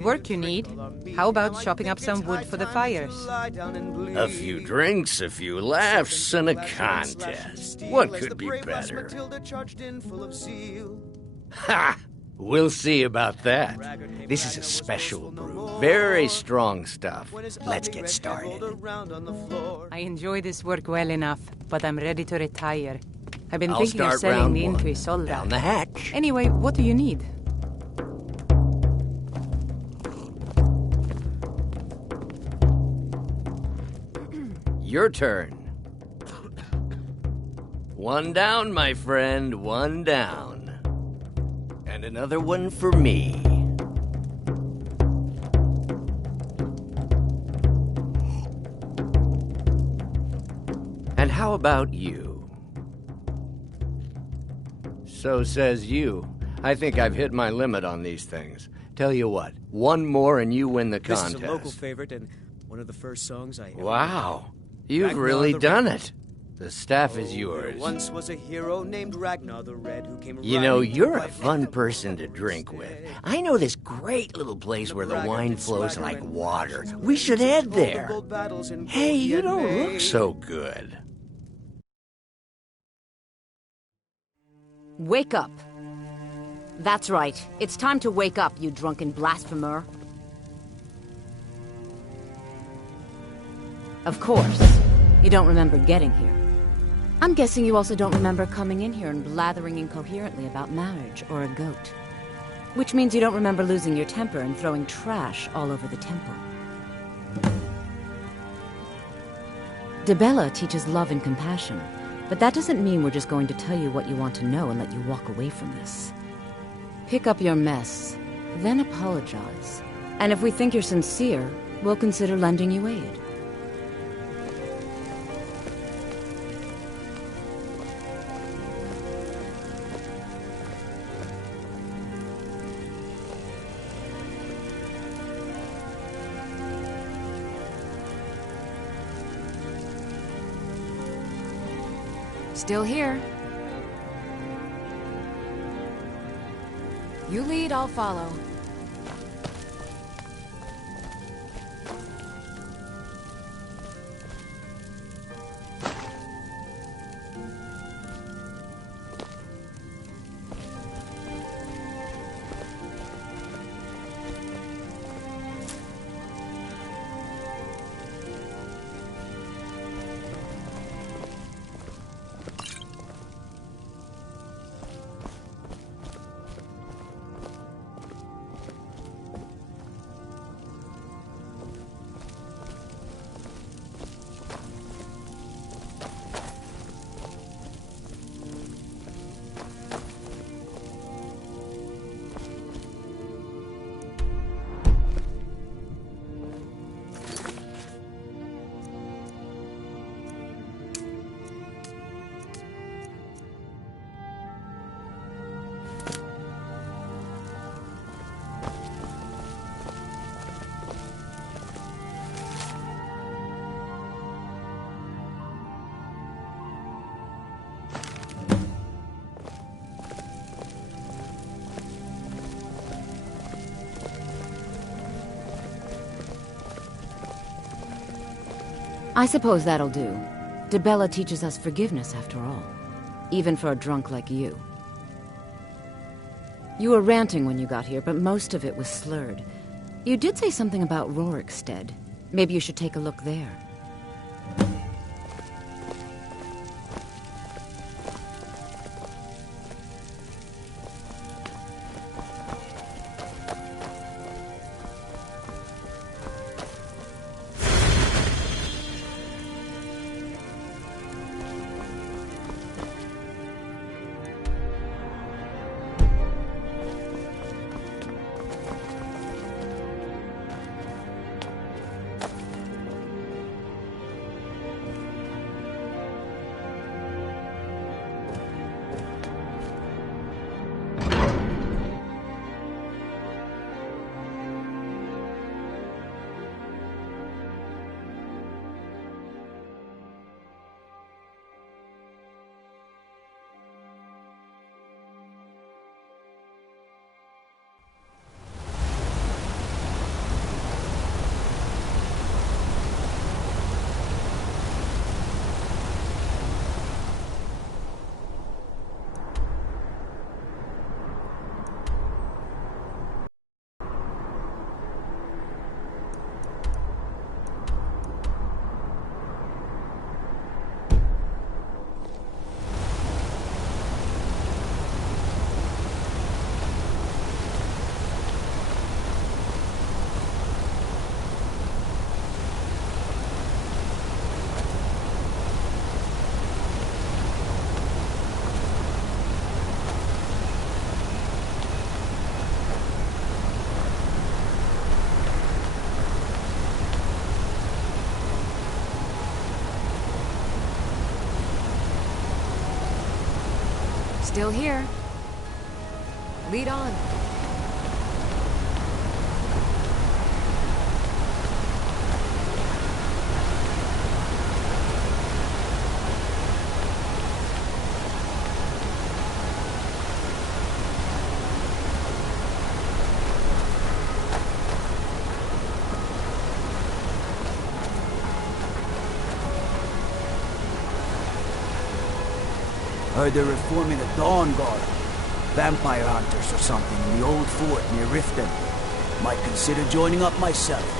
Work you need. How about chopping up some wood for the fires? A few drinks, a few laughs, and a contest. What could be better? Ha! We'll see about that. This is a special brew. Very strong stuff. Let's get started. I enjoy this work well enough, but I'm ready to retire. I've been I'll thinking of start selling round the one. Intuisolda. Down the hatch. Anyway, what do you need? Your turn. One down, my friend, one down. And another one for me. And how about you? So says you. I think I've hit my limit on these things. Tell you what, one more and you win the contest. This is a local favorite and one of the first songs I ever Wow, you've Ragnar really the done Red. it. The staff is There yours. once was a hero named Ragnar the Red who came You know, riding to you're a fight fun heaven person to for drink his with. day. I know this great little place where the Braggart wine did flows swagger like and water. flashes We should head told the there. bold battles in Hey, gold he you had don't look made. so good. Wake up. That's right. It's time to wake up, you drunken blasphemer. Of course. You don't remember getting here. I'm guessing you also don't remember coming in here and blathering incoherently about marriage or a goat. Which means you don't remember losing your temper and throwing trash all over the temple. Dibella teaches love and compassion, but that doesn't mean we're just going to tell you what you want to know and let you walk away from this. Pick up your mess, then apologize. And if we think you're sincere, we'll consider lending you aid. Still here. You lead, I'll follow. I suppose that'll do. Dibella teaches us forgiveness, after all. Even for a drunk like you. You were ranting when you got here, but most of it was slurred. You did say something about Rorikstead. Maybe you should take a look there. Still here. Lead on. Heard they're reforming the Dawn Guard. Vampire hunters or something in the old fort near Riften. Might consider joining up myself.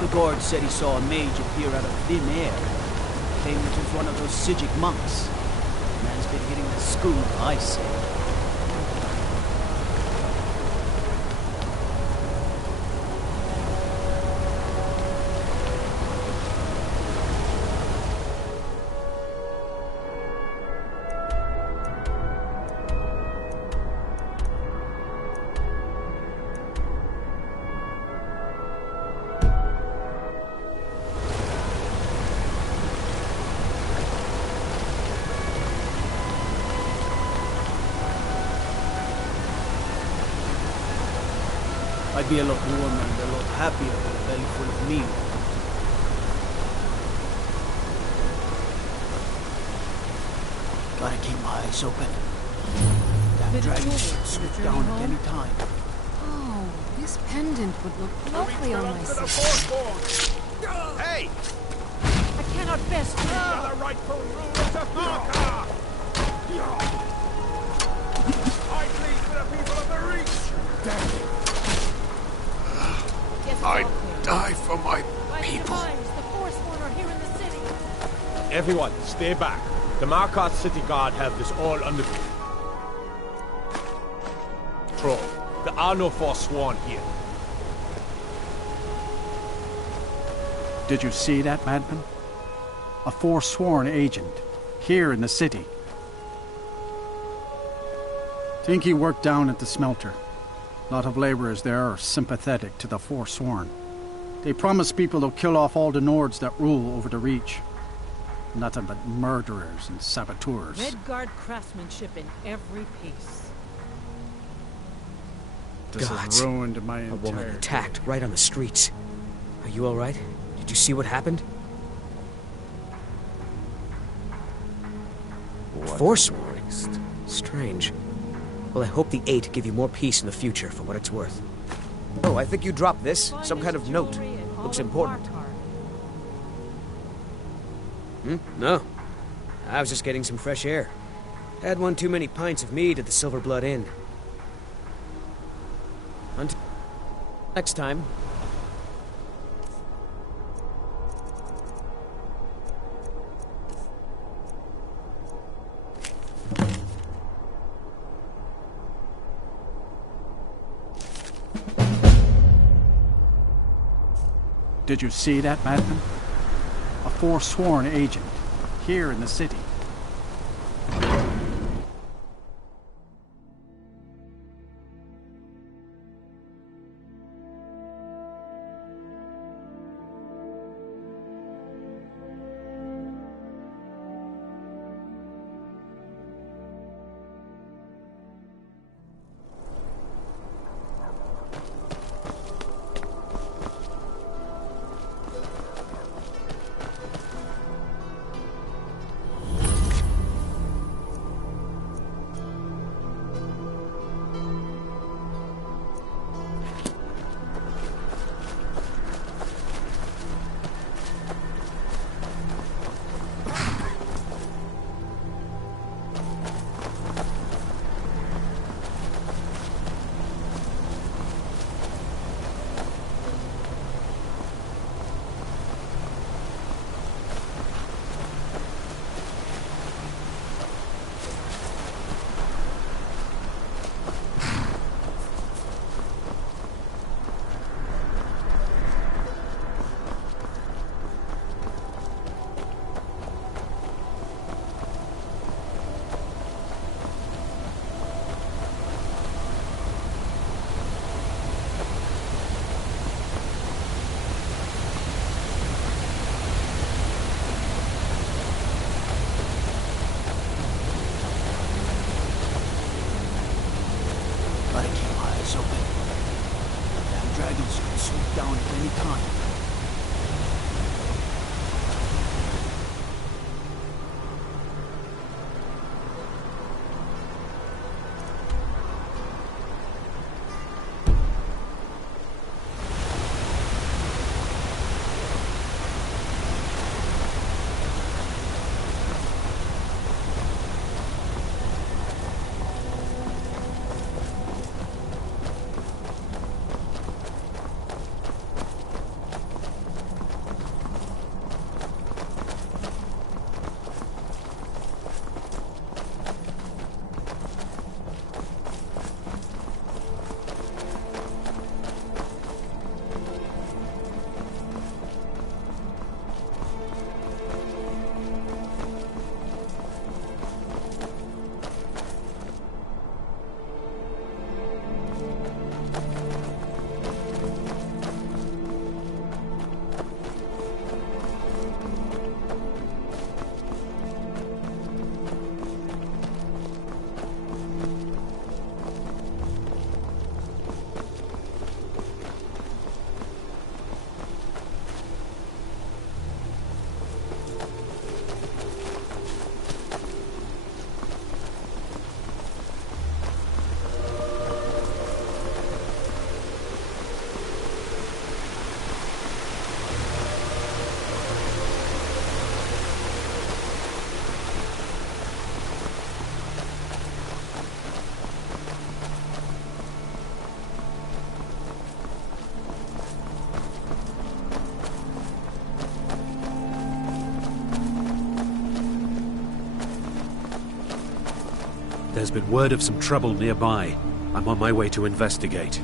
The guard said he saw a mage appear out of thin air. Claimed it was one of those Sijic monks. Man's been hitting the school, I say. I'd be a lot warmer and a lot happier with a belly full of meal. Gotta keep my eyes open. That dragon should swoop down at any time. Oh, this pendant would look lovely on my sister. Hey! I cannot best you. The rightful rulers of Marka! I plead for the people of the Reach! Damn it! I die for my people. Everyone, stay back. The Markarth City Guard have this all under control. There are no forsworn here. Did you see that, madman? A forsworn agent, here in the city. Think he worked down at the smelter. A lot of laborers there are sympathetic to the Forsworn. They promise people they'll kill off all the Nords that rule over the Reach. Nothing but murderers and saboteurs. Redguard craftsmanship in every piece. This has ruined my entire... A woman attacked right on the streets. Are you all right? Did you see what happened? Forsworn? Strange. Well, I hope the Eight give you more peace in the future, for what it's worth. Oh, I think you dropped this. Some kind of note. Looks important. No. I was just getting some fresh air. Had one too many pints of mead at the Silver Blood Inn. Until next time. Did you see that, madman? A forsworn agent, here in the city. There's been word of some trouble nearby. I'm on my way to investigate.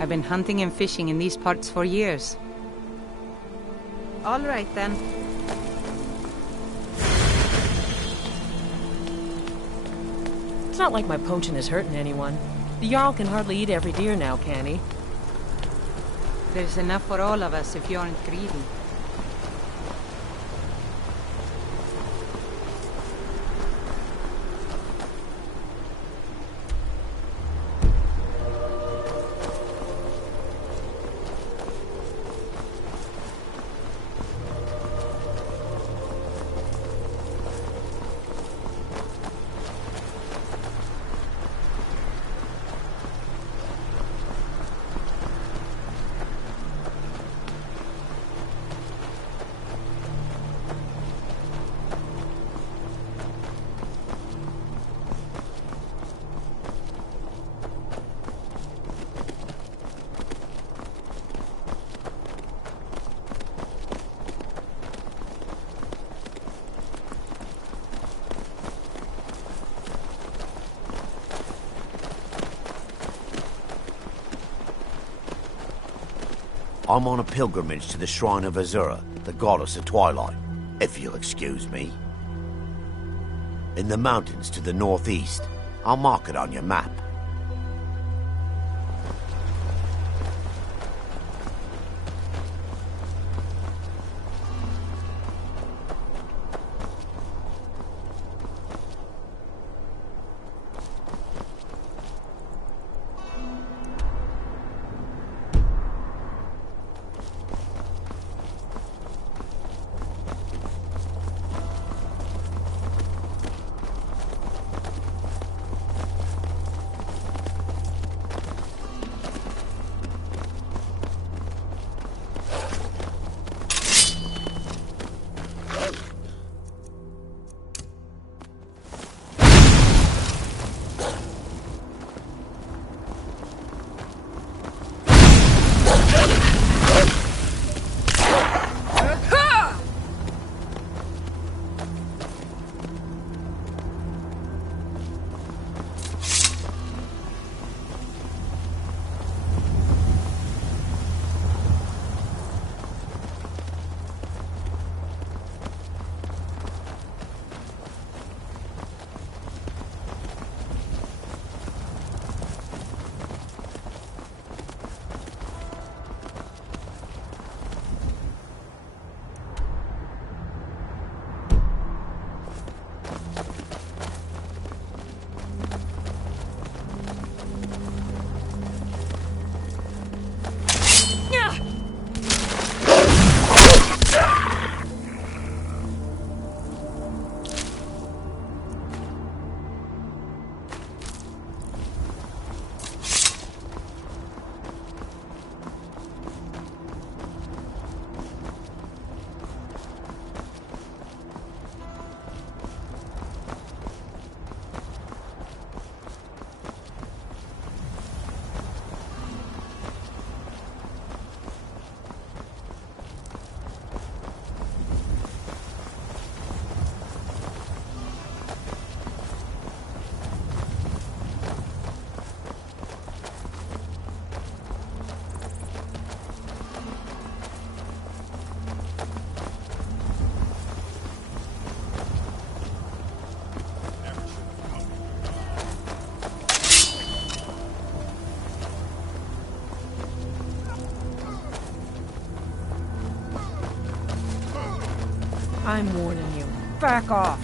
I've been hunting and fishing in these parts for years. All right, then. It's not like my poaching is hurting anyone. The Jarl can hardly eat every deer now, can he? There's enough for all of us if you aren't greedy. I'm on a pilgrimage to the shrine of Azura, the goddess of twilight, if you'll excuse me. In the mountains to the northeast. I'll mark it on your map. I'm warning you. Back off.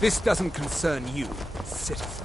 This doesn't concern you, citizen.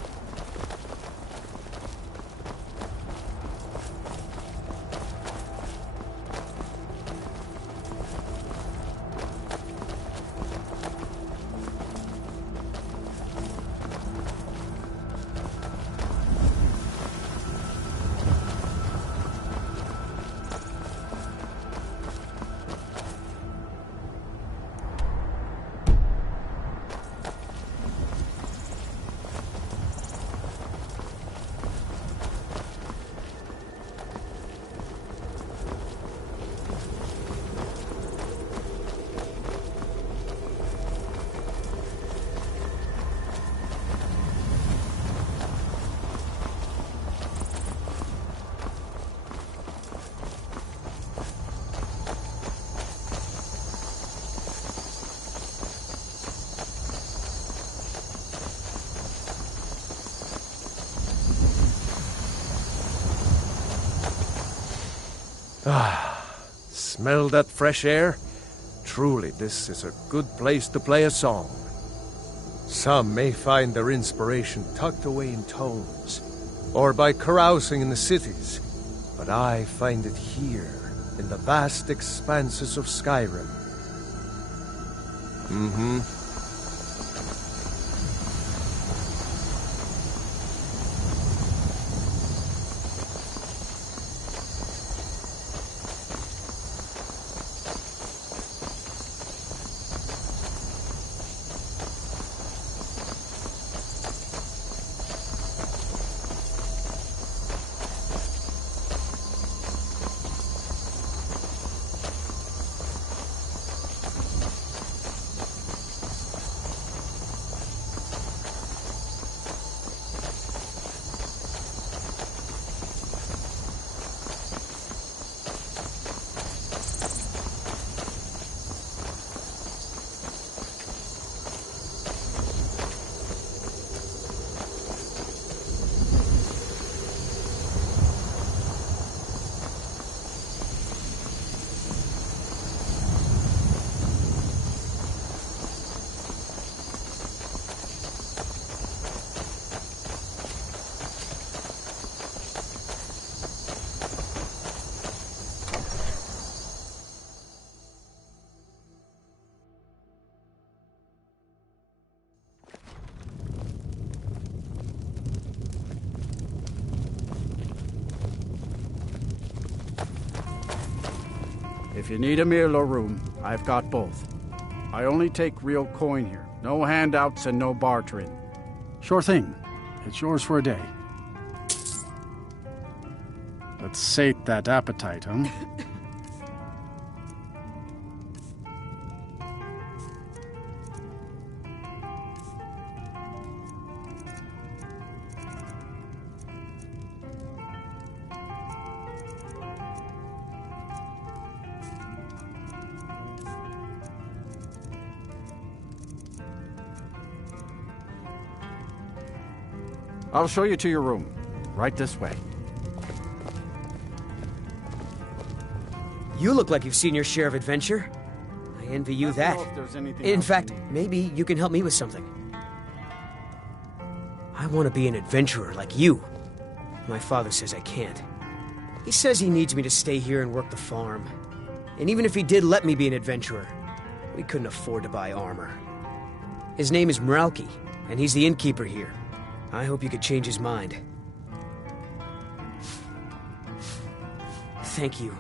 Smell that fresh air? Truly, this is a good place to play a song. Some may find their inspiration tucked away in tomes, or by carousing in the cities, but I find it here, in the vast expanses of Skyrim. If you need a meal or room, I've got both. I only take real coin here. No handouts and no bartering. Sure thing. It's yours for a day. Let's sate that appetite, huh? I'll show you to your room. Right this way. You look like you've seen your share of adventure. I envy you that. In fact, maybe you can help me with something. I want to be an adventurer like you. My father says I can't. He says he needs me to stay here and work the farm. And even if he did let me be an adventurer, we couldn't afford to buy armor. His name is Mralki, and he's the innkeeper here. I hope you could change his mind. Thank you.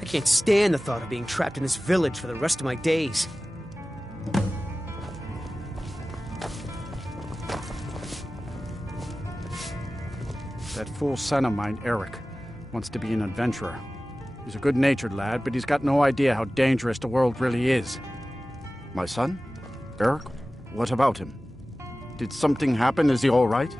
I can't stand the thought of being trapped in this village for the rest of my days. That fool son of mine, Eric, wants to be an adventurer. He's a good-natured lad, but he's got no idea how dangerous the world really is. My son? Eric? What about him? Did something happen? Is he all right?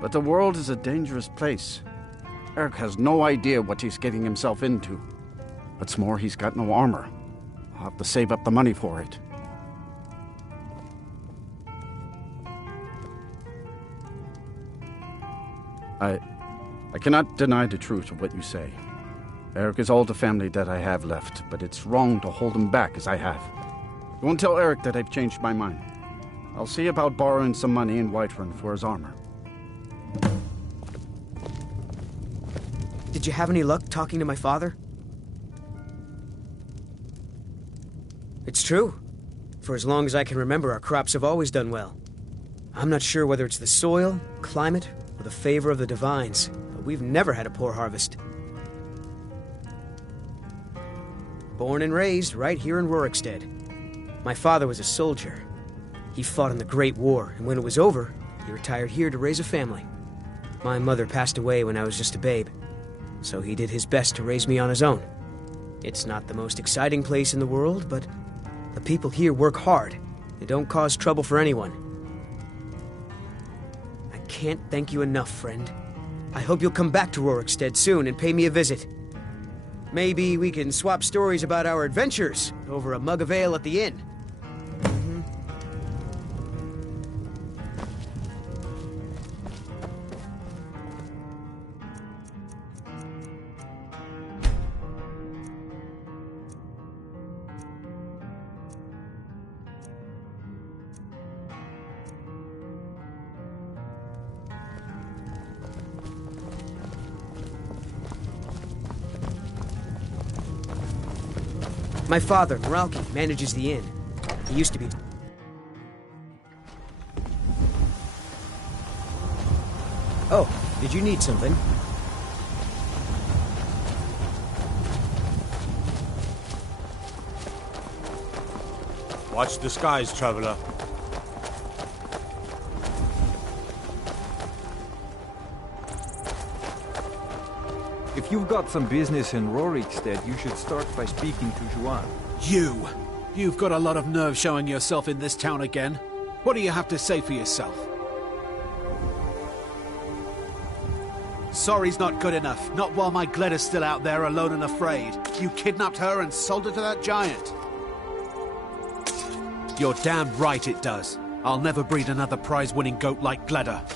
But the world is a dangerous place. Eric has no idea what he's getting himself into. What's more, he's got no armor. I'll have to save up the money for it. I cannot deny the truth of what you say. Eric is all the family that I have left, but it's wrong to hold him back as I have. You won't tell Eric that I've changed my mind. I'll see about borrowing some money in Whiterun for his armor. Did you have any luck talking to my father? It's true. For as long as I can remember, our crops have always done well. I'm not sure whether it's the soil, climate, or the favor of the divines, but we've never had a poor harvest. Born and raised right here in Rorikstead. My father was a soldier. He fought in the Great War, and when it was over, he retired here to raise a family. My mother passed away when I was just a babe, so he did his best to raise me on his own. It's not the most exciting place in the world, but the people here work hard and don't cause trouble for anyone. I can't thank you enough, friend. I hope you'll come back to Rorikstead soon and pay me a visit. Maybe we can swap stories about our adventures over a mug of ale at the inn. My father, Mralki, manages the inn. He used to be... Oh, did you need something? Watch the skies, traveler. If you've got some business in Rorikstead, you should start by speaking to Juan. You've got a lot of nerve showing yourself in this town again. What do you have to say for yourself? Sorry's not good enough. Not while my Gleda's still out there alone and afraid. You kidnapped her and sold her to that giant. You're damn right it does. I'll never breed another prize-winning goat like Gleda.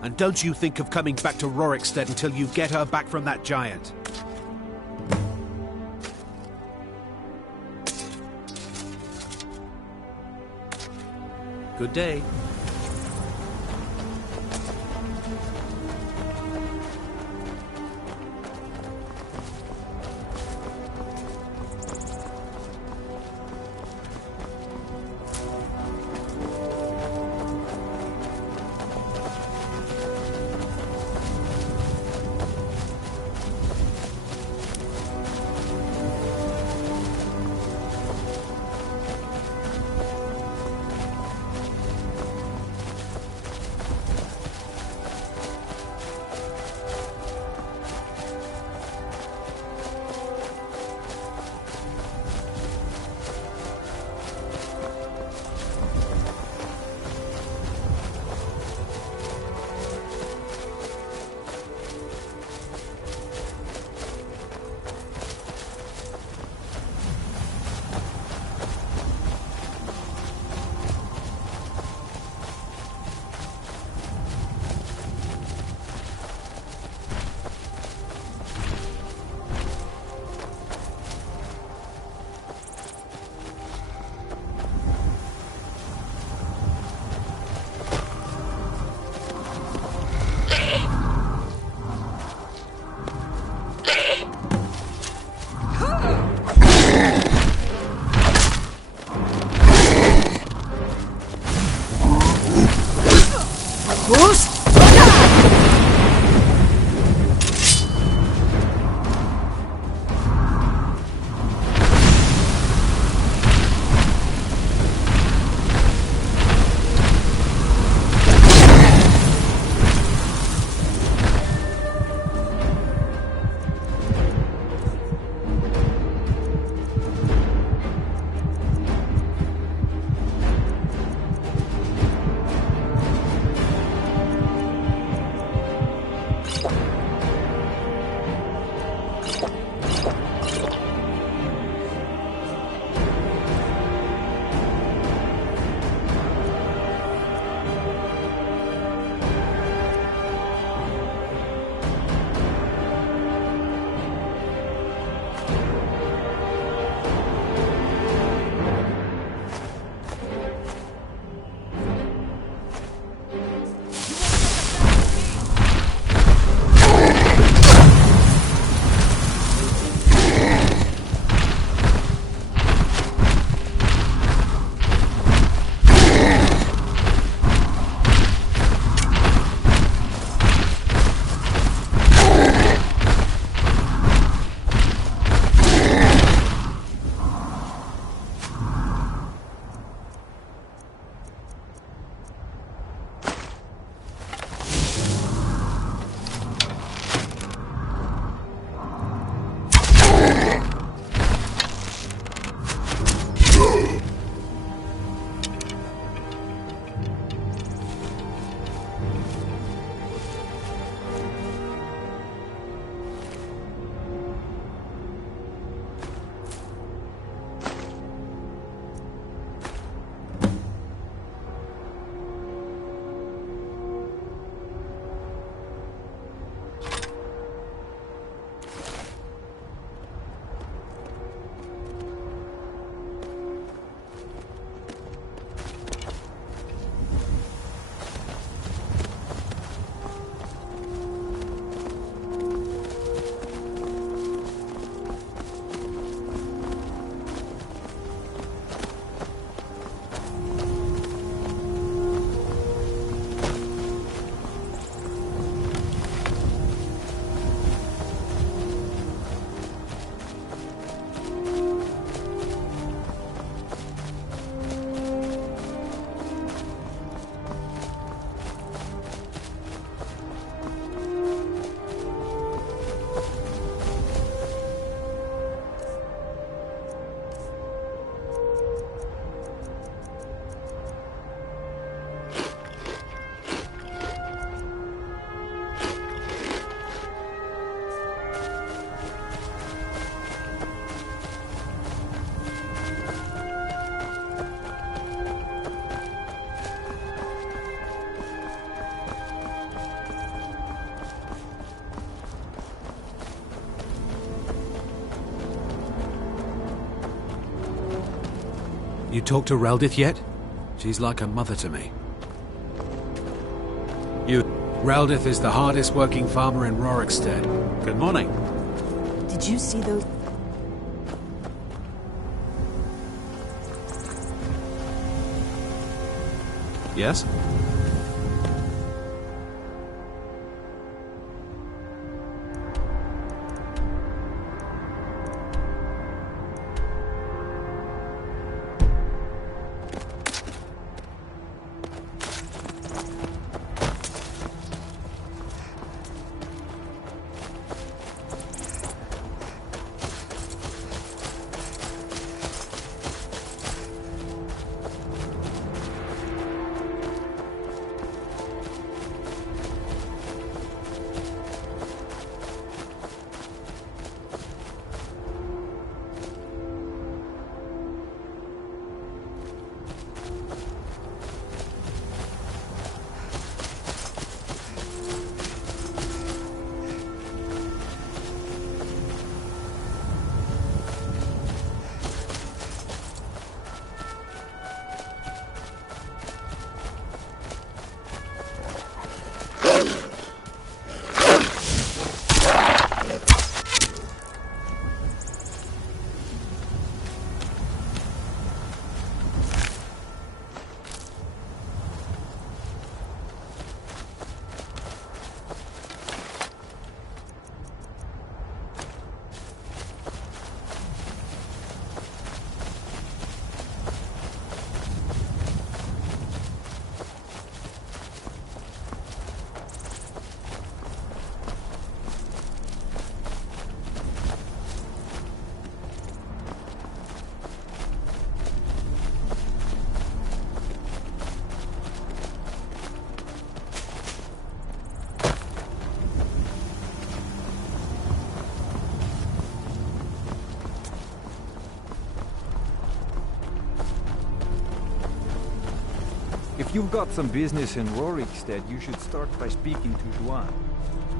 And don't you think of coming back to Rorikstead until you get her back from that giant. Good day. You talked to Reldith yet? She's like a mother to me. Reldith is the hardest working farmer in Rorikstead. Good morning. Did you see those? Yes? you've got some business in Rorikstead, you should start by speaking to Juan.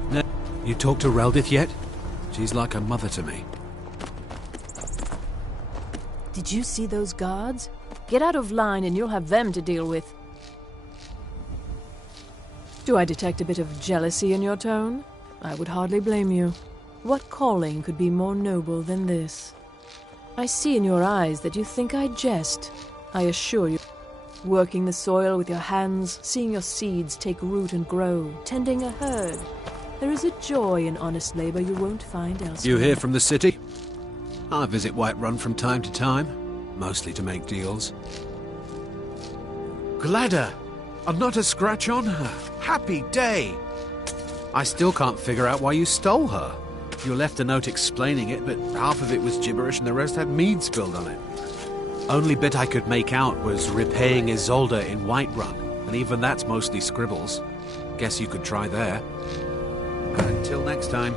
No. You talked to Reldith yet? She's like a mother to me. Did you see those guards? Get out of line and you'll have them to deal with. Do I detect a bit of jealousy in your tone? I would hardly blame you. What calling could be more noble than this? I see in your eyes that you think I jest. I assure you, working the soil with your hands, seeing your seeds take root and grow, tending a herd, there is a joy in honest labor you won't find elsewhere. You here from the city? I visit Whiterun from time to time, mostly to make deals. Gladder! And not a scratch on her. Happy day! I still can't figure out why you stole her. You left a note explaining it, but half of it was gibberish and the rest had mead spilled on it. Only bit I could make out was repaying Isolde in Whiterun, and even that's mostly scribbles. Guess you could try there. Until next time.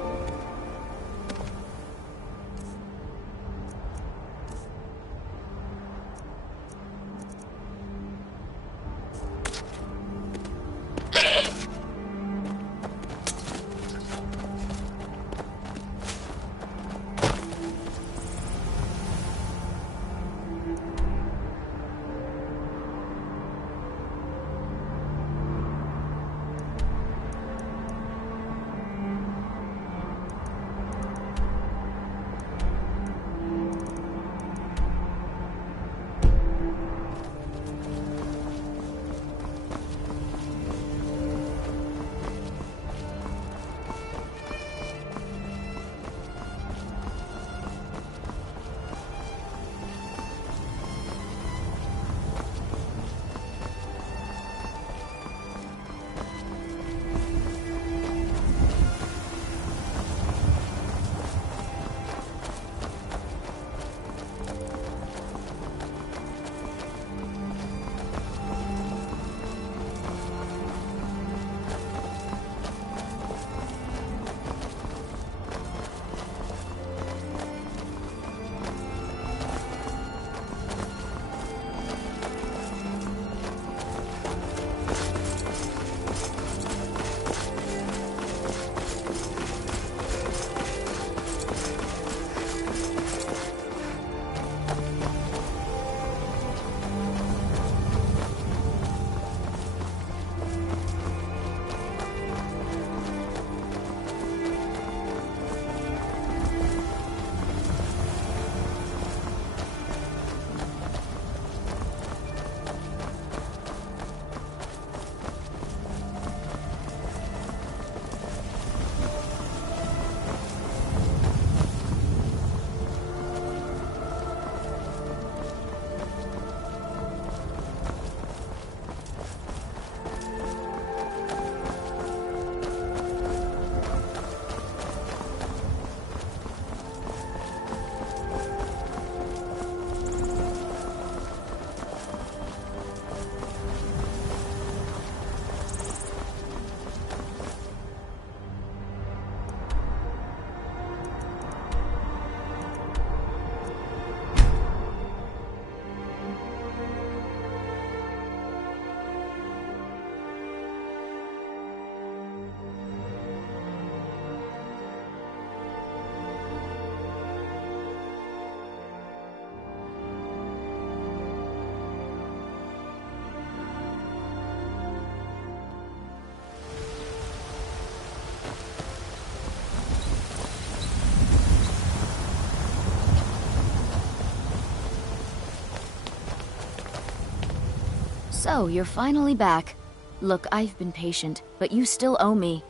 So, you're finally back. Look, I've been patient, but you still owe me.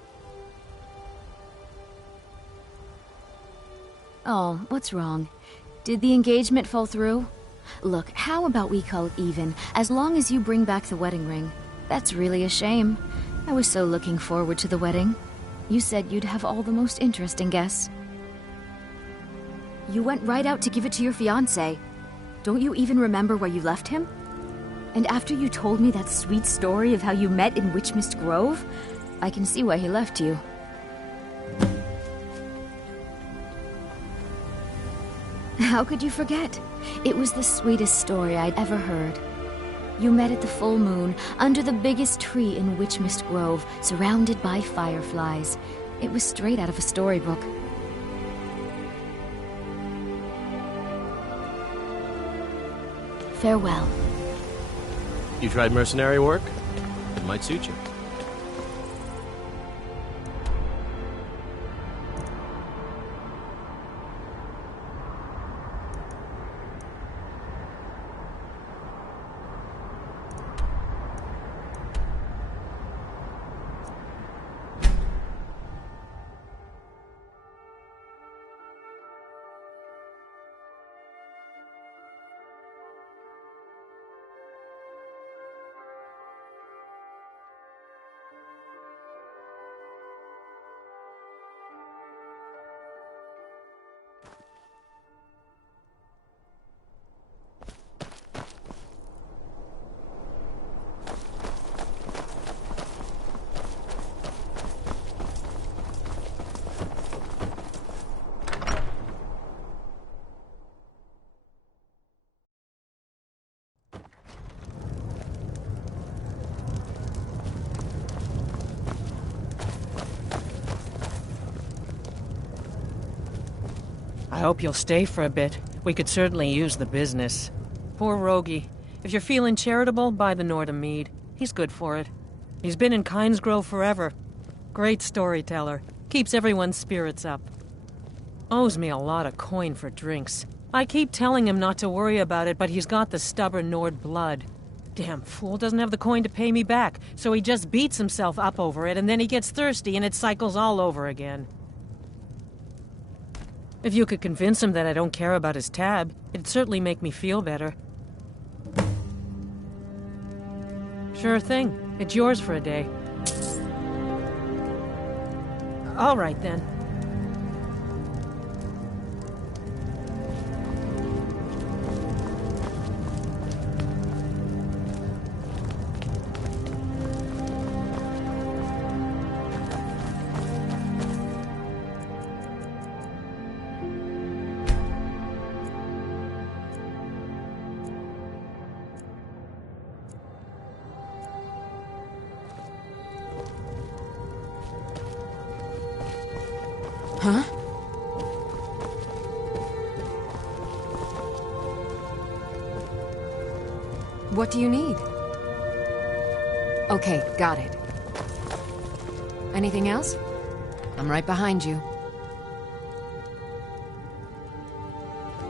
Oh, what's wrong? Did the engagement fall through? Look, how about we call it even, as long as you bring back the wedding ring? That's really a shame. I was so looking forward to the wedding. You said you'd have all the most interesting guests. You went right out to give it to your fiancé. Don't you even remember where you left him? And after you told me that sweet story of how you met in Witchmist Grove, I can see why he left you. How could you forget? It was the sweetest story I'd ever heard. You met at the full moon, under the biggest tree in Witchmist Grove, surrounded by fireflies. It was straight out of a storybook. Farewell. You tried mercenary work? It might suit you. I hope you'll stay for a bit. We could certainly use the business. Poor Rogie. If you're feeling charitable, buy the Nordham mead. He's good for it. He's been in Kynesgrove forever. Great storyteller. Keeps everyone's spirits up. Owes me a lot of coin for drinks. I keep telling him not to worry about it, but he's got the stubborn Nord blood. Damn fool doesn't have the coin to pay me back, so he just beats himself up over it, and then he gets thirsty and it cycles all over again. If you could convince him that I don't care about his tab, it'd certainly make me feel better. Sure thing. It's yours for a day. All right, then. Huh? What do you need? Okay, got it. Anything else? I'm right behind you.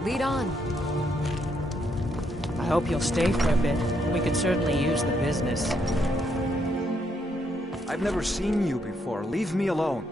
Lead on. I hope you'll stay for a bit. We could certainly use the business. I've never seen you before. Leave me alone.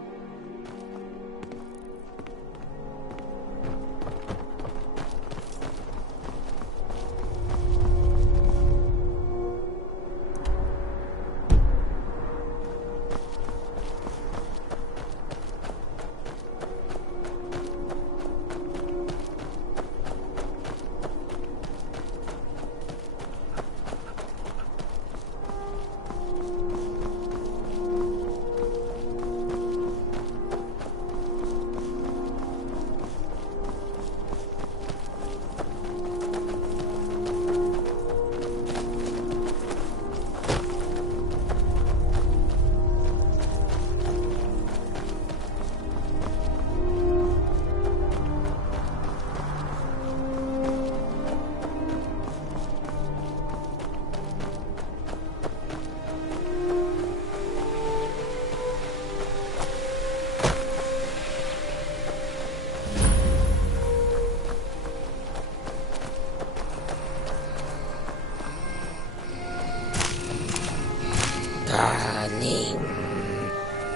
Darling,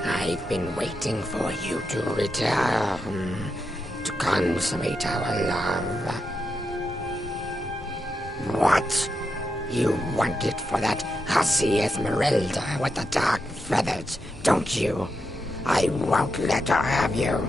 I've been waiting for you to return, to consummate our love. What? You want it for that hussy Esmeralda with the dark feathers, don't you? I won't let her have you.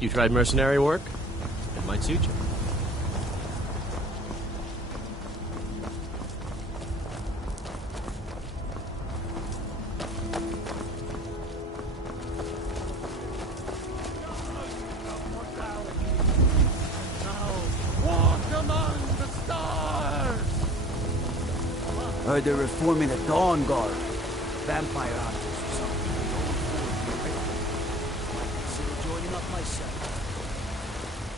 You tried mercenary work? It might suit you. Heard they're reforming the Dawn Guard. Vampire hunters or something. Consider joining up myself.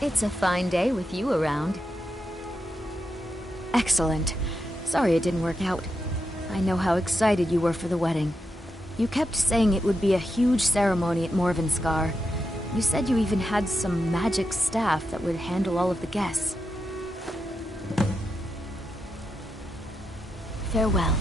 It's a fine day with you around. Excellent. Sorry it didn't work out. I know how excited you were for the wedding. You kept saying it would be a huge ceremony at Morvenskar. You said you even had some magic staff that would handle all of the guests. Farewell.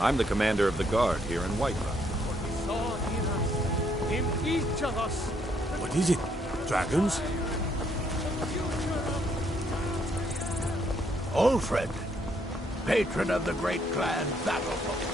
I'm the commander of the guard here in Whiterun. What is it? Dragons? Ulfred, patron of the great clan Battlefolk.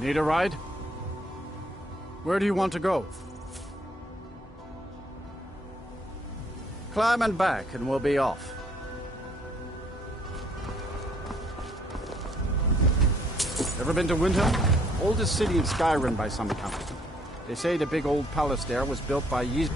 Need a ride? Where do you want to go? Climb and back, and we'll be off. Ever been to Windhelm? Oldest city in Skyrim by some account. They say the big old palace there was built by Ys.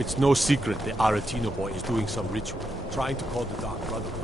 It's no secret the Aretino boy is doing some ritual, trying to call the Dark Brotherhood.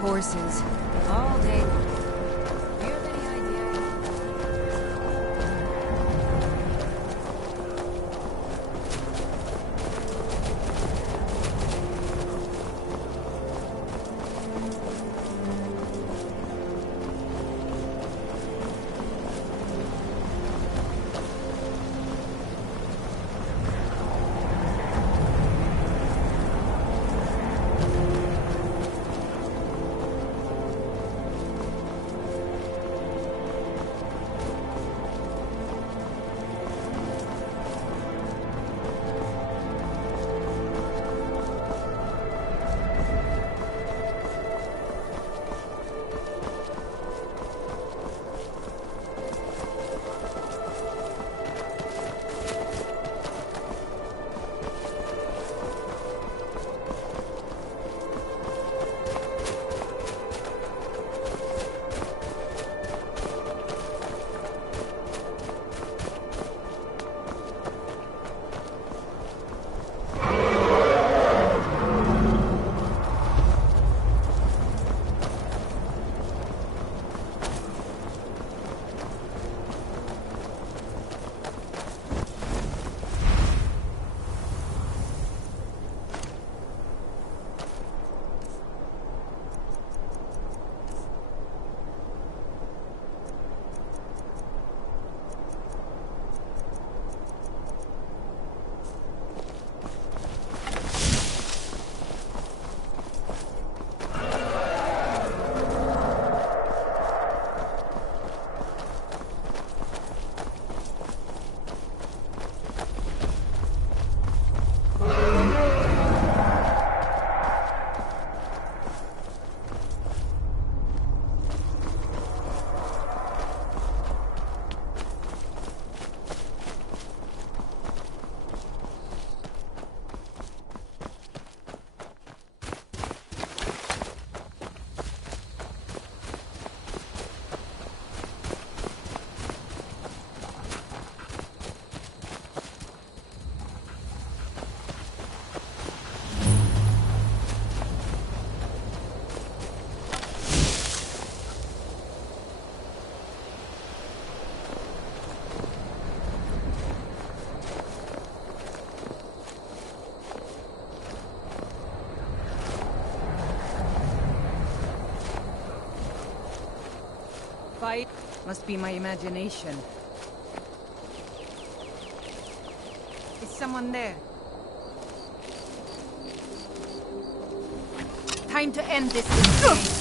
Horses. All day long. Do you have any idea? right? Must be my imagination. Is someone there? Time to end this game.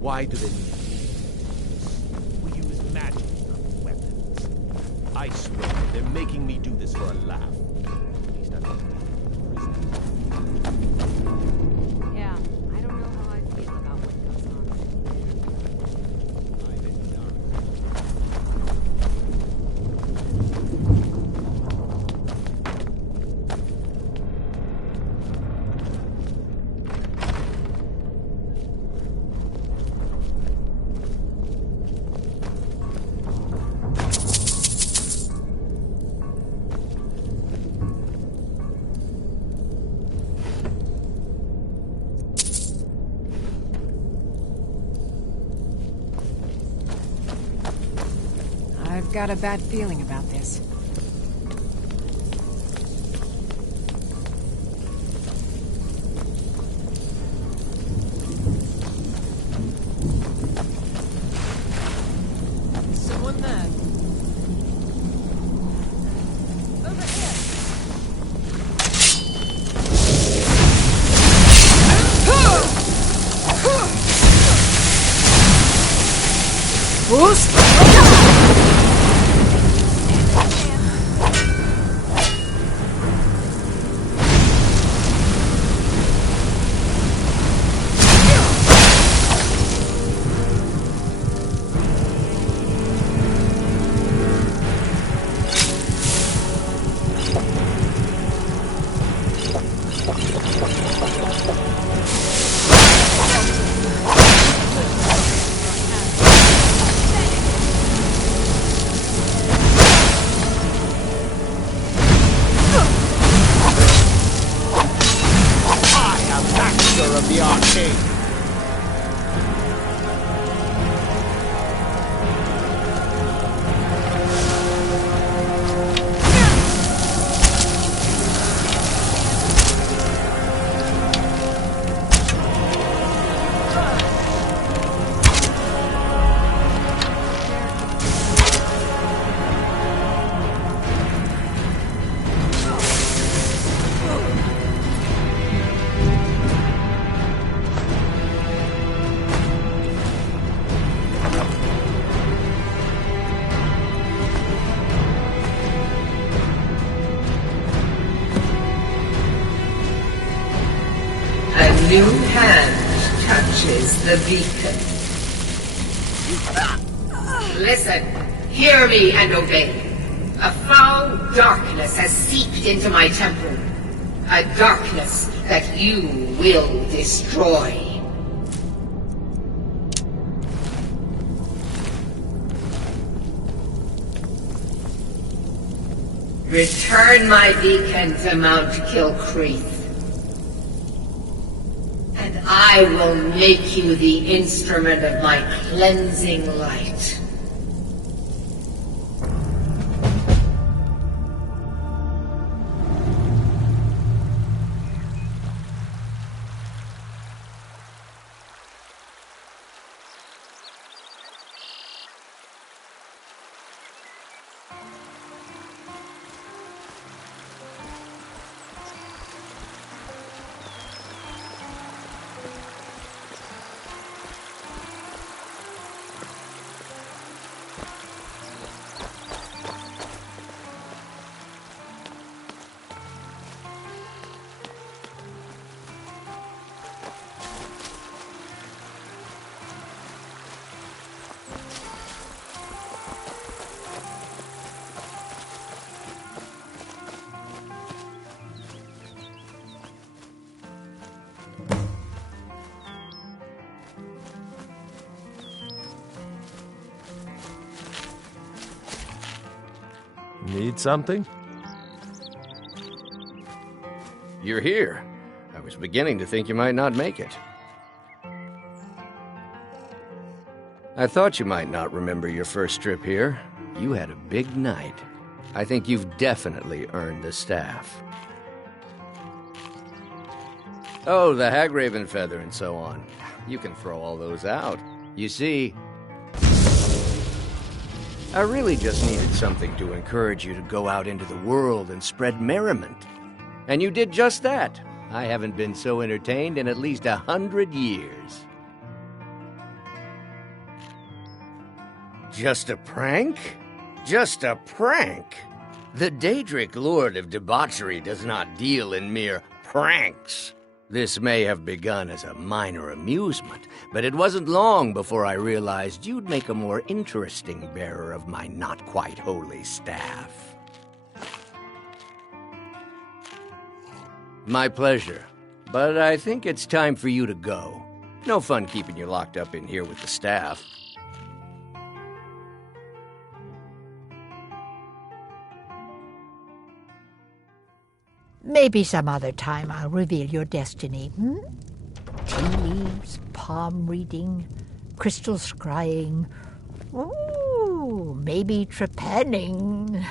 Why do they need we use magic, not weapons. I swear, they're making me do this for a laugh. At least I'm not. Yeah, I don't know how I feel about what goes on. I've got a bad feeling about this. Someone there. Over here. Boost! new hand touches the beacon. Listen, hear me and obey. A foul darkness has seeped into my temple. A darkness that you will destroy. Return my beacon to Mount Kilcreath, and I will make you the instrument of my cleansing light. Need something? You're here. I was beginning to think you might not make it. I thought you might not remember your first trip here. You had a big night. I think you've definitely earned the staff. Oh, the Hagraven feather and so on. You can throw all those out. You see, I really just needed something to encourage you to go out into the world and spread merriment. And you did just that. I haven't been so entertained in at least 100 years. Just a prank? Just a prank? The Daedric Lord of Debauchery does not deal in mere pranks. This may have begun as a minor amusement, but it wasn't long before I realized you'd make a more interesting bearer of my not-quite-holy staff. My pleasure, but I think it's time for you to go. No fun keeping you locked up in here with the staff. Maybe some other time I'll reveal your destiny, Tea leaves, palm reading, crystal scrying. Ooh, maybe trepanning.